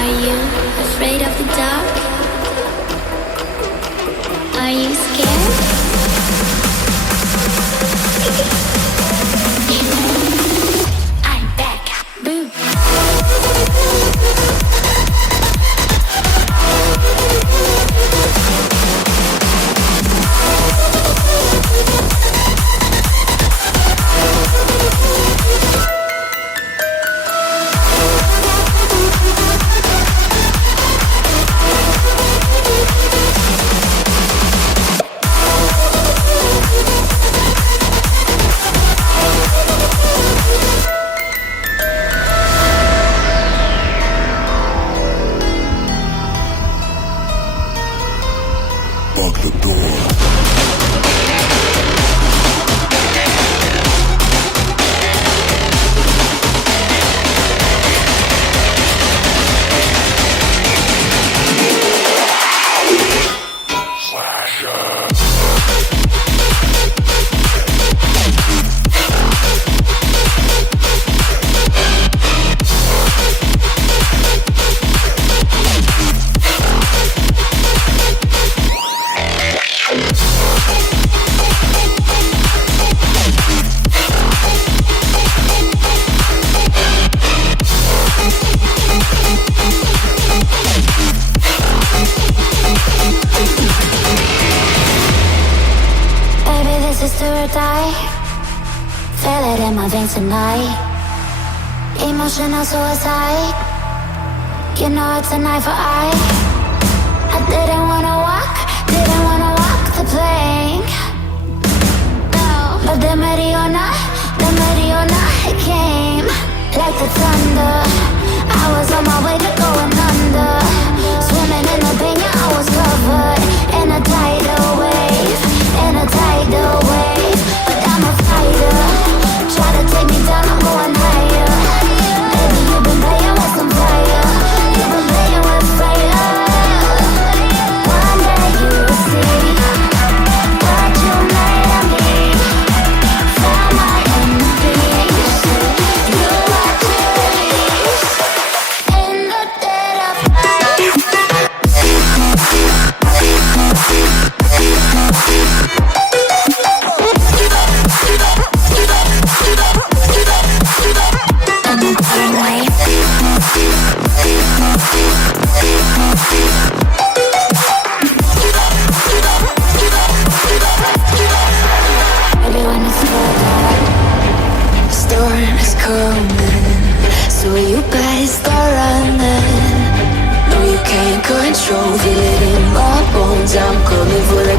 Are you afraid of the dark? Are you scared? I'm back. Boom. Tonight, emotional suicide. You know it's an eye for eye. I didn't wanna walk the plank. No, but the Mariona, it came like the thunder. I was on my way to going under, swimming in the pain, yeah, I was covered in a tidal wave, but I'm a fighter. Try to take me down, I'm going higher. Baby, you've been playing with some fire. You've been playing with fire. One day you'll see what you made of me. Found my enemies. You are to release in the dead of night. Everyone is scared. The storm is coming, so you better start running. No, you can't control, feel it in my bones. I'm coming for the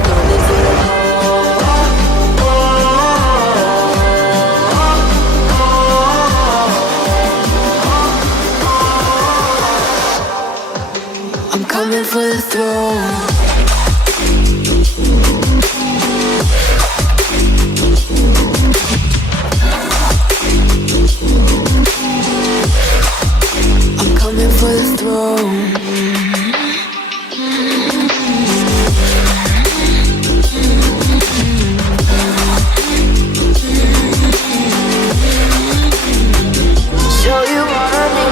I'm coming for the throne. I'm coming for the throne. Show you what I think.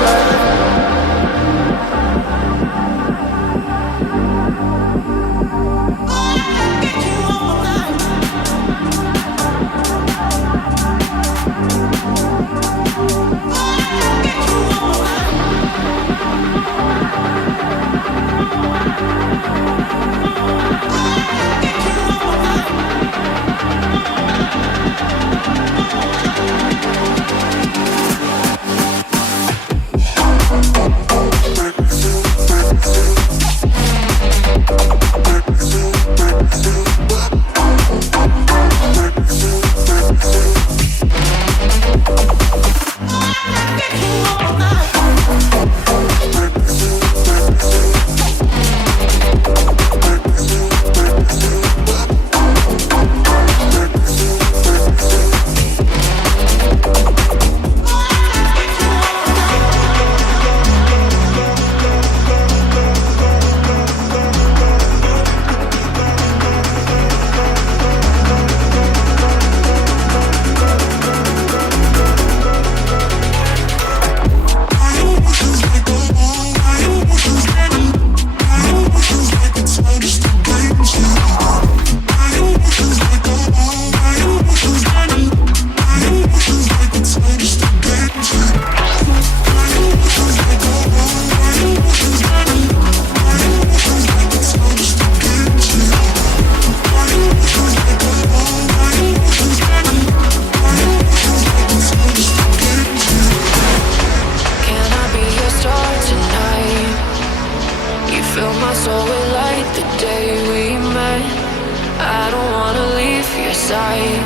sight.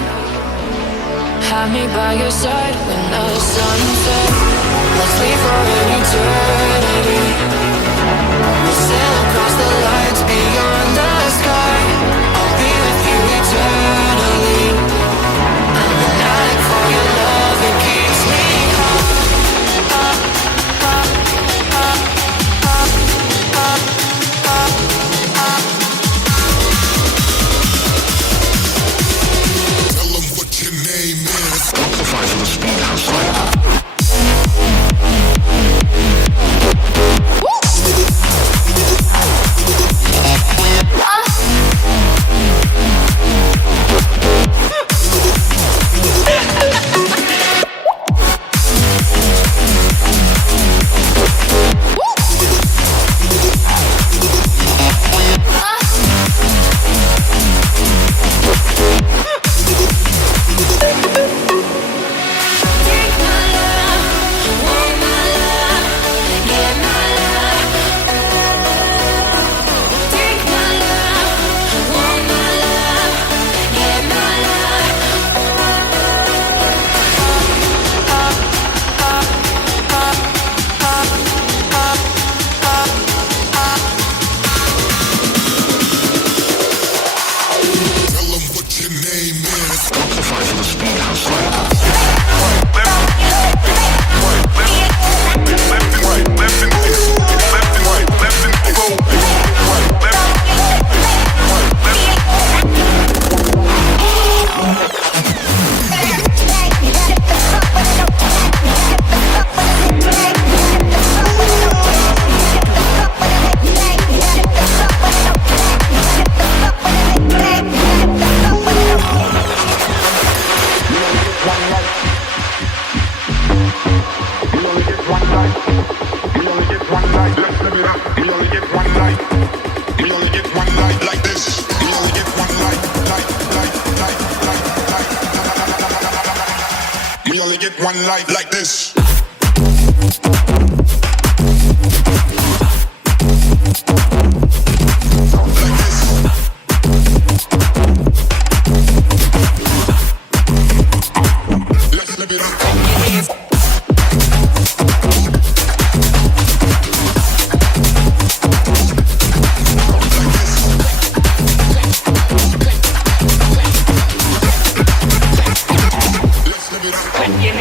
Have me by your side when the sun sets. Let's leave for an eternity. We'll sail across the lights beyond the sky. I'll be with you eternally. I'm an addict for your love, it keeps me high. Tell them what your name is. Amplify for the speed house. One light like this. Let's live it up. When you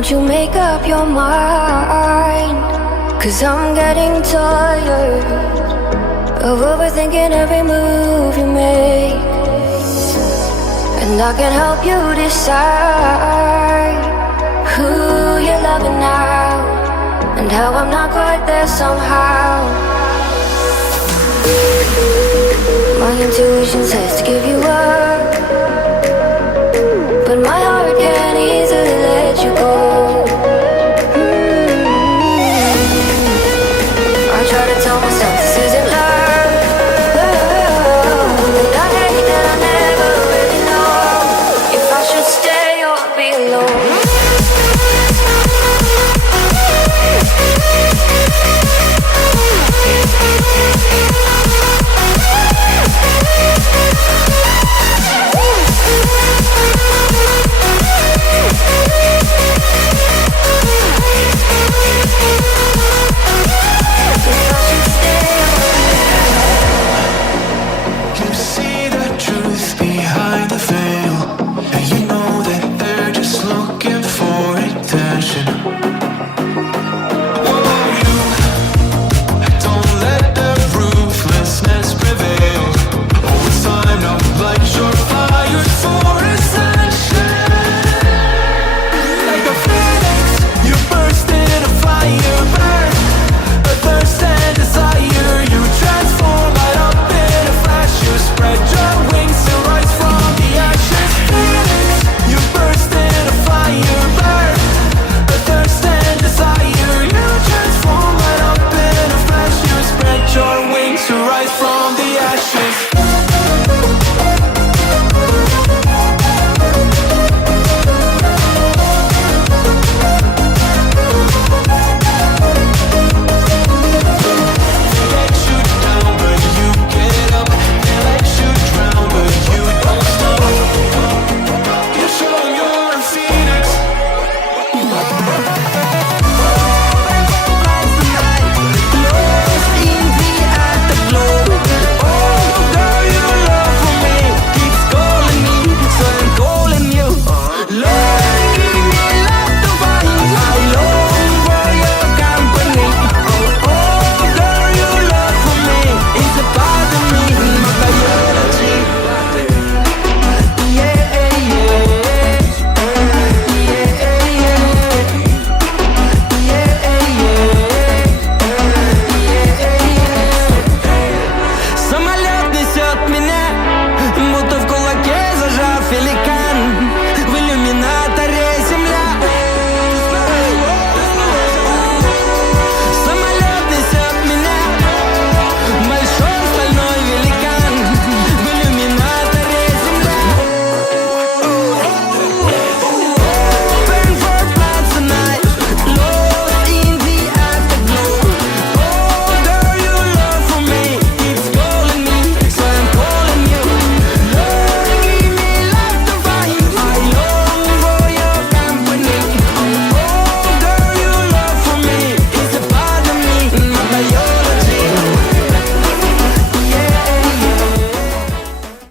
Won't you make up your mind? 'Cause I'm getting tired of overthinking every move you make. And I can help you decide who you're loving now, and how I'm not quite there somehow. My intuition says to give you up,